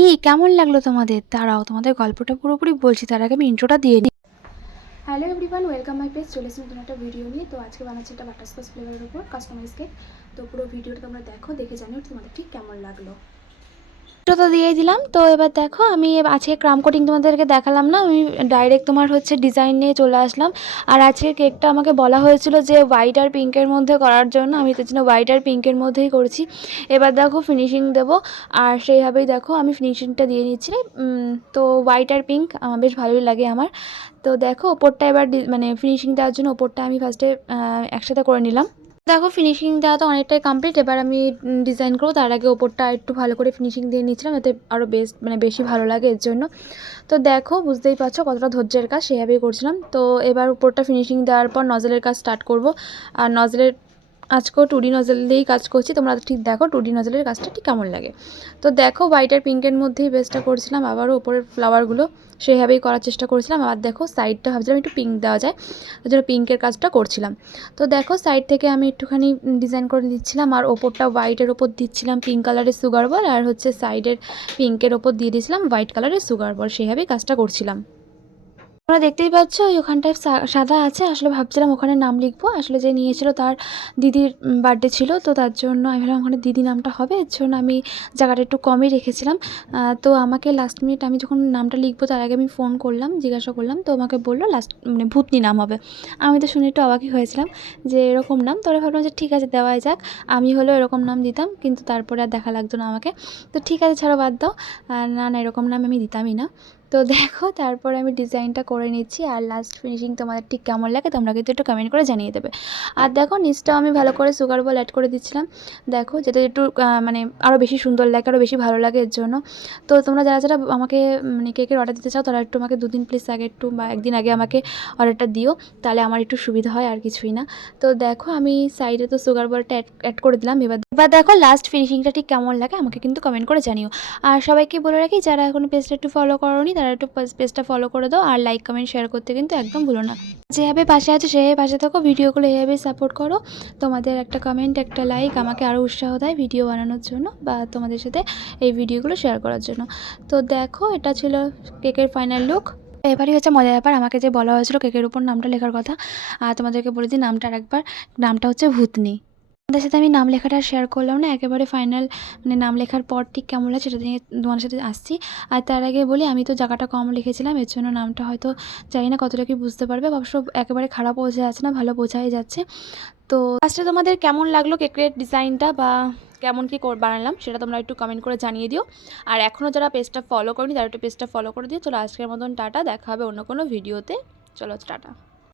কি কেমন লাগলো তোমাদের? দাঁড়াও তোমাদের গল্পটা পুরোপুরি বলছি, তার আগে আমি ইন্ট্রোটা দিয়ে নিই। Hello everyone, welcome my page. চলে এসেছি নতুন একটা ভিডিও নিয়ে। তো আজকে বানাচ্ছি একটা বাটারস্কচ ফ্লেভারের উপর কাস্টমাইজ কেক। তো পুরো ভিডিওটা তোমরা দেখো, দেখে জানিও তোমাদের ঠিক কেমন লাগলো। তো দিয়ে দিলাম। তো এবার দেখো, আমি আজকে ক্রাম কোটিং তোমাদেরকে দেখালাম না, আমি ডাইরেক্ট তোমার হচ্ছে ডিজাইন নিয়ে চলে আসলাম। আর আজকে কেকটা আমাকে বলা হয়েছিল যে হোয়াইট আর পিঙ্কের মধ্যে করার জন্য, আমি তো জন্য হোয়াইট আর পিঙ্কের মধ্যেই করছি। এবার দেখো ফিনিশিং দেবো, আর সেইভাবেই দেখো আমি ফিনিশিংটা দিয়ে নিচ্ছি। তো হোয়াইট আর পিঙ্ক বেশ ভালোই লাগে আমার। তো দেখো ওপরটা এবার মানে ফিনিশিং দেওয়ার জন্য ওপরটা আমি ফার্স্টে একসাথে করে নিলাম। দেখো ফিনিশিং দেওয়া তো অনেকটাই কমপ্লিট। এবার আমি ডিজাইন করবো, তার আগে ওপরটা একটু ভালো করে ফিনিশিং দিয়ে নিচ্ছিলাম, যাতে আরও বেশি ভালো লাগে এর জন্য। তো দেখো বুঝতেই পারছো কতটা ধৈর্যের কাজ, সেভাবেই করছিলাম। তো এবার উপরটা ফিনিশিং দেওয়ার পর নজলের কাজ স্টার্ট করব। আর নজলের আজকেও 2D নজল দিয়েই কাজ করছি, তোমরা ঠিক দেখো 2D নজলের কাজটা ঠিক কেমন লাগে। তো দেখো হোয়াইট আর পিঙ্কের মধ্যেই বেসটা করছিলাম, আবারও উপরের ফ্লাওয়ারগুলো সেইভাবেই করার চেষ্টা করেছিলাম। আবার দেখো সাইডটা ভাবছিলাম একটু পিঙ্ক দেওয়া যায়, তার জন্য পিঙ্কের কাজটা করছিলাম। তো দেখো সাইড থেকে আমি একটুখানি ডিজাইন করে দিচ্ছিলাম, আর ওপরটা হোয়াইটের ওপর দিচ্ছিলাম পিঙ্ক কালারের সুগার বল, আর হচ্ছে সাইডের পিঙ্কের ওপর দিয়ে দিয়েছিলাম হোয়াইট কালারের সুগার বল, সেইভাবেই কাজটা করছিলাম। তোমরা দেখতেই পাচ্ছ ওখানটায় সাদা আছে, আসলে ভাবছিলাম ওখানে নাম লিখবো। আসলে যে নিয়েছিল তার দিদির বার্থডে ছিল, তো তার জন্য আমি ভাবলাম ওখানে দিদি নামটা হবে, এর জন্য আমি জায়গাটা একটু কমই রেখেছিলাম। তো আমাকে লাস্ট মিনিট আমি যখন নামটা লিখবো তার আগে আমি ফোন করলাম, জিজ্ঞাসা করলাম, তো আমাকে বললো মানে ভূতনি নাম হবে। আমি তো শুনে একটু অবাকই হয়েছিলাম যে এরকম নাম। তবে ভাবলাম যে ঠিক আছে দেওয়াই যাক, আমি হলেও এরকম নাম দিতাম, কিন্তু তারপরে আর দেখা লাগতো না আমাকে। তো ঠিক আছে ছাড়ো, বাদ দাও। না না, এরকম নাম আমি দিতামই না। তো দেখো তারপরে আমি ডিজাইনটা করে নিচ্ছি, আর লাস্ট ফিনিশিং তোমাদের ঠিক কেমন লাগে তোমরা কিন্তু একটু কমেন্ট করে জানিয়ে দেবে। আর দেখো নিচটাও আমি ভালো করে সুগার বল অ্যাড করে দিচ্ছিলাম, দেখো যাতে একটু মানে আরও বেশি সুন্দর লাগে, আরও বেশি ভালো লাগে এর জন্য। তো তোমরা যারা যারা আমাকে মানে কেকের অর্ডার দিতে চাও, তারা একটু আমাকে দুদিন প্লিজ আগে একটু বা একদিন আগে আমাকে অর্ডারটা দিও, তাহলে আমার একটু সুবিধা হয়, আর কিছুই না। তো দেখো আমি সাইডে তো সুগার বলটা অ্যাড করে দিলাম। এবার দেখো লাস্ট ফিনিশিংটা ঠিক কেমন লাগে আমাকে কিন্তু কমেন্ট করে জানিও। আর সবাইকে বলে রাখি, যারা এখনো পেজটা একটু ফলো করোনি তারা একটু পেজটা ফলো করে দাও, আর লাইক কমেন্ট শেয়ার করতে কিন্তু একদম ভুলো না। যেভাবে পাশে আছে সেভাবে পাশে থাকো, ভিডিওগুলো এইভাবেই সাপোর্ট করো। তোমাদের একটা কমেন্ট একটা লাইক আমাকে আরও উৎসাহ দেয় ভিডিও বানানোর জন্য, বা তোমাদের সাথে এই ভিডিওগুলো শেয়ার করার জন্য। তো দেখো এটা ছিল কেকের ফাইনাল লুক। এবারই হচ্ছে মজার ব্যাপার, আমাকে যে বলা হয়েছিল কেকের উপর নামটা লেখার কথা, আর তোমাদেরকে বলে দিই নামটা আরেকবার, নামটা হচ্ছে ভূতনি। তোমাদের সাথে আমি নাম লেখাটা শেয়ার করলাম না, একেবারে ফাইনাল মানে নাম লেখার পর ঠিক কেমন লাগে সেটা নিয়ে তোমাদের সাথে আসছি। আর তার আগে বলি, আমি তো জায়গাটা কম লিখেছিলাম, এর জন্য নামটা হয়তো জানি না কতটা কি বুঝতে পারবে, অবশ্য একেবারে খারাপ বোঝা যাচ্ছে না, ভালো বোঝাই যাচ্ছে। তো ফার্স্টে তোমাদের কেমন লাগলো কেকের ডিজাইনটা, বা কেমন কী বানালাম সেটা তোমরা একটু কমেন্ট করে জানিয়ে দিও। আর এখনও যারা পেজটা ফলো করনি তারা একটু পেজটা ফলো করে দিও। চলো আজকের মতন টাটা, দেখা হবে অন্য কোনো ভিডিওতে। চলো টাটা।